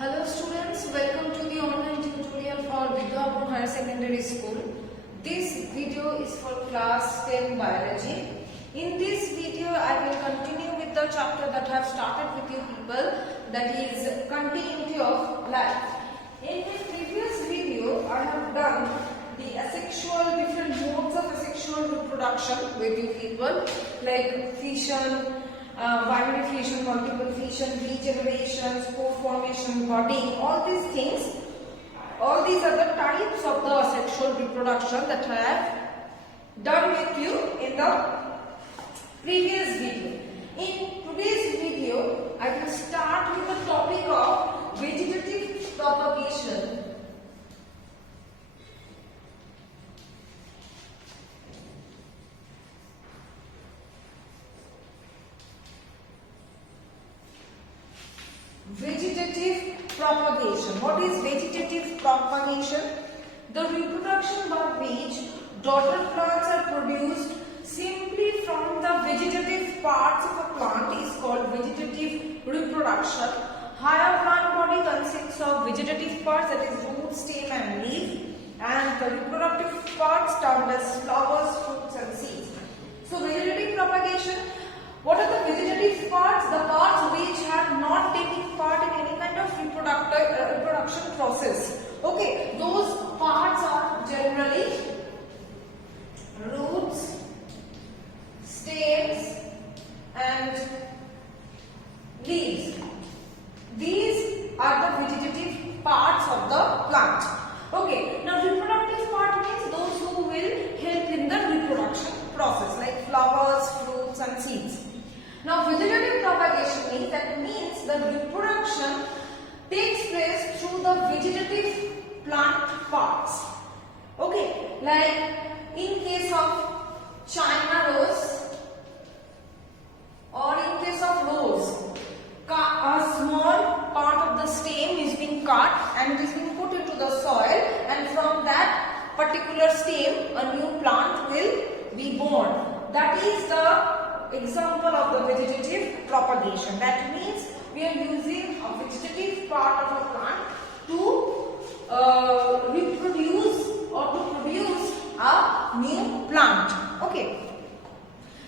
Hello students, welcome to the online tutorial for Vidyapuram Higher Secondary School. This video is for class 10 biology. In this video I will continue with the chapter that I have started with you people, that is continuity of life. In the previous video I have done the asexual, different modes of asexual reproduction with you people, like fission, binary fission, multiple fission, regeneration, spore formation, budding, all these things. All these are the types of the asexual reproduction that I have done with you in the previous video. In today's video, I will start with the topic of vegetative propagation. Vegetative propagation. What is vegetative propagation? The reproduction by which daughter plants are produced simply from the vegetative parts of a plant is called vegetative reproduction. Higher plant body consists of vegetative parts, that is root, stem and leaf, and the reproductive parts termed as flowers, fruits and seeds. So vegetative propagation, what are the vegetative parts? The parts which are not taking part in any kind of reproduction process. Okay, those parts are generally roots, stems and leaves. These are the vegetative parts of the plant. Okay, now reproductive part means those who will help in the reproduction process, like flowers, fruits and seeds. Now vegetative propagation means the reproduction takes place through the vegetative plant parts. Okay, like in case of China rose or in case of rose, a small part of the stem is being cut and it is being put into the soil, and from that particular stem a new plant will be born. That is the example of the vegetative propagation. That means we are using a vegetative part of a plant to reproduce or to produce a new plant. Okay.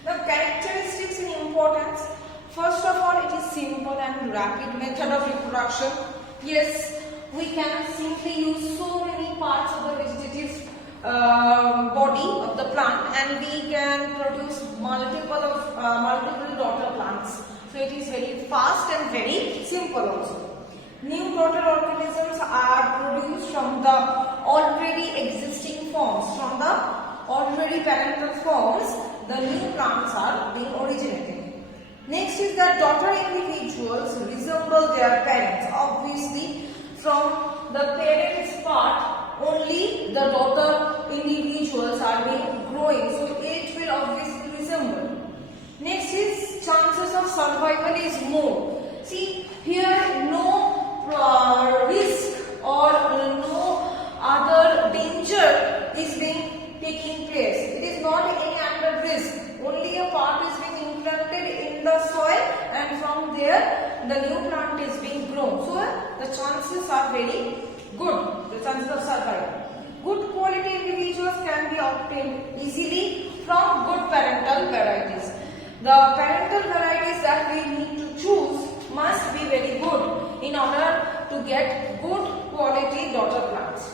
The characteristics and importance. First of all, it is simple and rapid method of reproduction. Yes, we can simply use so many parts of the vegetative body of the plant, and we can produce multiple daughter plants. So it is very fast and very simple also. New daughter organisms are produced from the already existing forms. From the already parental forms, the new plants are being originated. Next is that daughter individuals resemble their parents. Obviously, from the parents' part, only the daughter individuals are being growing, so it will obviously resemble. Next is chances of survival is more. See here, no risk or no other danger is being taking place. It is not any under risk. Only a part is being implanted in the soil, and from there the new plant is being grown. So the chances are very good, the chances of survival. Good quality individuals can be obtained easily from good parental varieties. The parental varieties that we need to choose must be very good in order to get good quality daughter plants.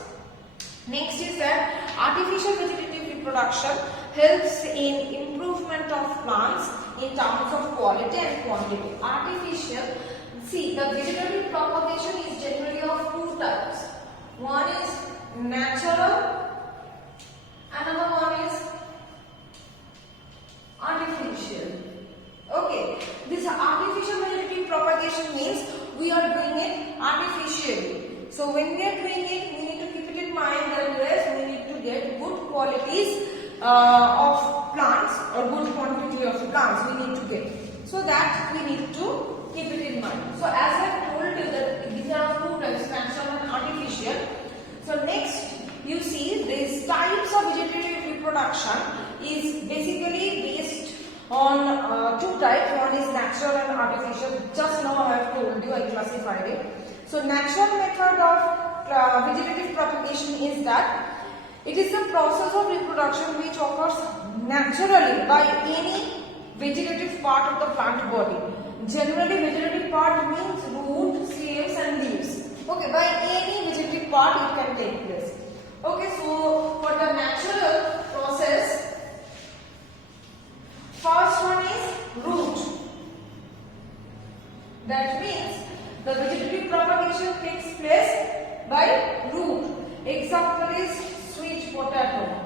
Next is that artificial vegetative reproduction helps in improvement of plants in terms of quality and quantity. Artificial, see, the vegetative propagation is generally of two types. One is natural, another one is artificial. Okay, this artificial vegetative propagation means we are doing it artificially. So when we are doing it, we need to keep it in mind that yes, we need to get good qualities of plants or good quantity of plants we need to get. So that we need to keep it in mind. So as I have told you that these are two types, natural and artificial. So next you see these types of vegetative reproduction is basically based on two types. One is natural and artificial. Just now I have told you, I classified it. So natural method of vegetative propagation is that it is the process of reproduction which occurs naturally by any vegetative part of the plant body. Generally, vegetative part means root, stems and leaves. Okay, by any vegetative part it can take place. Okay, so for the natural process, first one is root. That means the vegetative propagation takes place by root. Example is sweet potato.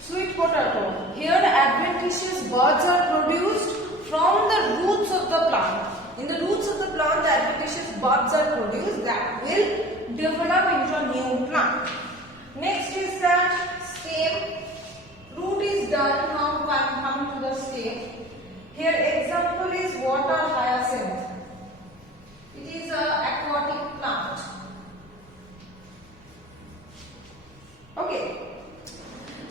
Sweet potato. Here adventitious buds are produced from the roots of the plant. In the roots of the plant, the adventitious buds are produced that will develop into a new plant. Next is that stem. Root is done. Now come to the stem. Here example is water hyacinth. It is an aquatic plant. Okay.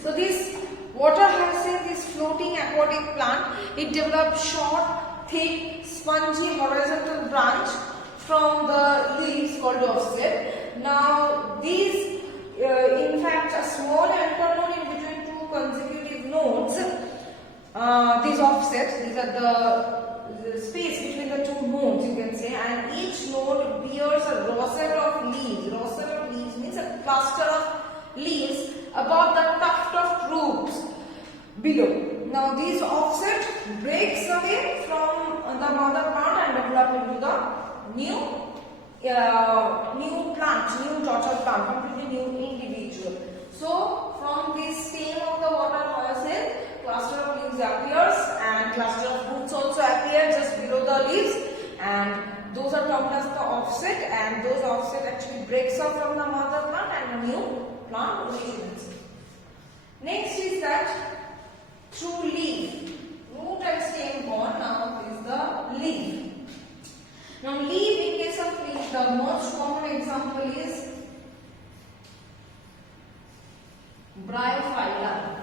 So this water hyacinth is floating aquatic plant. It develops short, thick, spongy horizontal branch from the leaves called offset. Now these, in fact, a small antennode in between two consecutive nodes. These offsets, these are the space between the two nodes, you can say, and each node bears a rosette of leaves. Rosette of leaves means a cluster of leaves above the tuft of roots below. Now these offset breaks away from the mother plant and develop into the new plant, new daughter plant, completely new individual. So from this stem of the water hyacinth, cluster of leaves appears and cluster of roots also appear just below the leaves, and those are termed as the offset, and those offset actually breaks off from the mother plant and a new plant originates. Next is that through leaf. Root and stem born, now is the leaf. Now leaf, in case of leaf, the most common example is Bryophylla.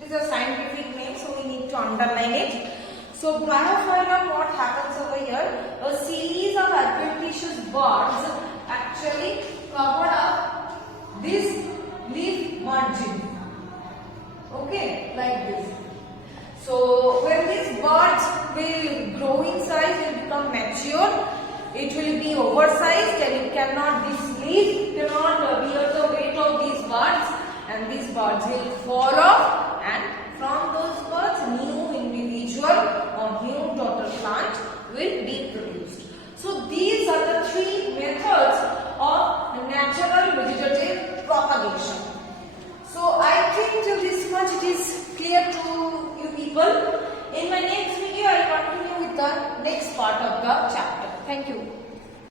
This is a scientific name, so we need to underline it. So Bryophylla, what happens over here? A series of adventitious buds actually cover up this leaf margin. Okay, like this. So when these buds will grow in size, will become mature, it will be oversized and it cannot, this leaf cannot bear the weight of these buds, and these buds will fall off, and from those buds new individual or new daughter plant will be produced. So these are the three methods of natural vegetative propagation. So I think till this much it is clear to you people. In my next video I will continue with the next part of the chapter. Thank you.